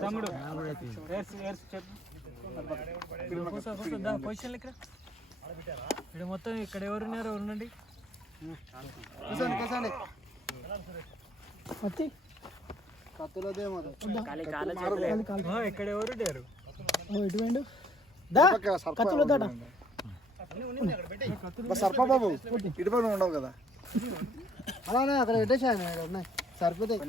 తమ్ముడు పొజిషన్ ఇక్కడ ఇక్కడ మొత్తం ఇక్కడ ఎవరు ఉన్నారు ఉండండి కూర్చోండి కూర్చోండి కత్తులదేమో ఆ, ఇక్కడ ఎవరు లేరు సర్ప బాబు. ఇటు పక్కన ఉండవు కదా. అలానే అక్కడ పెట్టేసాను ఇక్కడ ఉన్నాయి. సరిపోతాయి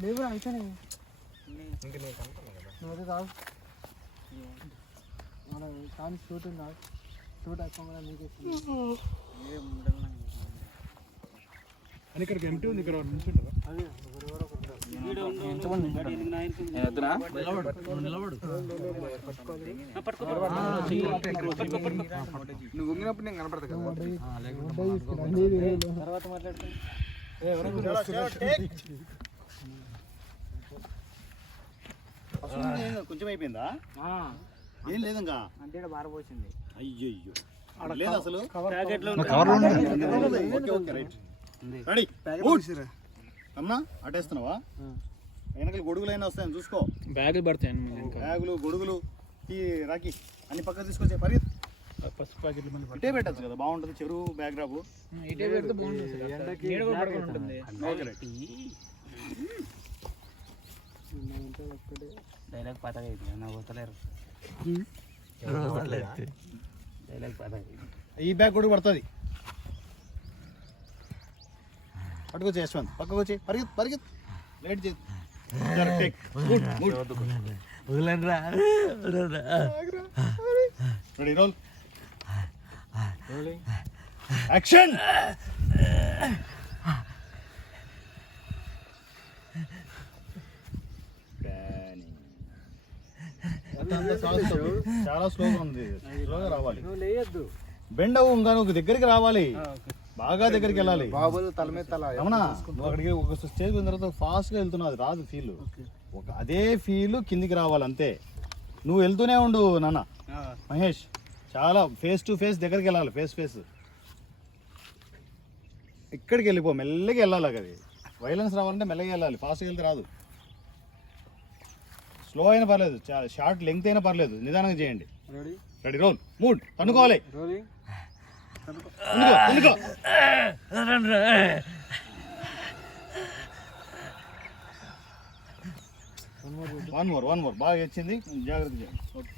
లేవు నువ్వు కాదు మన కానీ షూటింగ్ కాదు షూట్ నీకు ఇక్కడికి ఎంటీ ఉంది ఇక్కడ నుంచుంటారా నువ్వు ఉంగినప్పుడు నేను కనపడతా కదా తర్వాత మాట్లాడుతుంది కొంచెం అయిపోయిందా ఏం లేదు ఇంకా అంటే బారపోసింది అయ్యో లేదు అసలు ప్యాకెట్లో ఓకే ఓకే రైట్. రెడీ. అమ్మా అటేస్తున్నావా వెనకలు గొడుగులైనా వస్తాయని చూసుకో. బ్యాగులు పడతాయి బ్యాగులు గొడుగులు ఈ రాకి అన్ని పక్కన తీసుకొచ్చే పరిగెత్తు. పసుపు ప్యాకెట్లు మళ్ళీ ఇటే పెట్టచ్చు కదా బాగుంటుంది చెరువు బ్యాగ్ రాబు. ఇటే పెడితే బాగుంటుంది డైలాగ్ పాత నా పోతలేరు డైలాగ్ పాత ఈ బ్యాగ్ కూడా పడుతుంది. పట్టుకొచ్చి యశ్వంత్ పక్కకు వచ్చి పరిగెత్తు పరిగెత్తు లైట్ చేయి రెడీ రోల్ యాక్షన్ చాలా స్లోగా ఉంది స్లోగా రావాలి బెండ్ అవ్వు ఇంకా నువ్వు దగ్గరికి రావాలి బాగా దగ్గరికి వెళ్ళాలి. బాబులు తల మీద తల నువ్వు అక్కడికి ఒక స్టేజ్ పోయిన తర్వాత ఫాస్ట్గా వెళ్తున్నావు అది రాదు ఫీల్ ఒక అదే ఫీల్ కిందికి రావాలి అంతే. నువ్వు వెళ్తూనే ఉండు నాన్న. మహేష్ చాలా ఫేస్ టు ఫేస్ దగ్గరికి వెళ్ళాలి ఫేస్ ఫేస్ ఇక్కడికి వెళ్ళిపో మెల్లగా వెళ్ళాలి అది వైలెన్స్ రావాలంటే మెల్లగా వెళ్ళాలి ఫాస్ట్గా వెళ్తే రాదు. స్లో అయినా పర్లేదు షార్ట్ లెంగ్త్ అయినా పర్లేదు. నిదానంగా చేయండి. రెడీ రెడీ రోల్ మూడ్ తన్నుకోవాలి. వన్ మోర్ వన్ మోర్ బాగా వచ్చింది జాగ్రత్త చేయండి ఓకే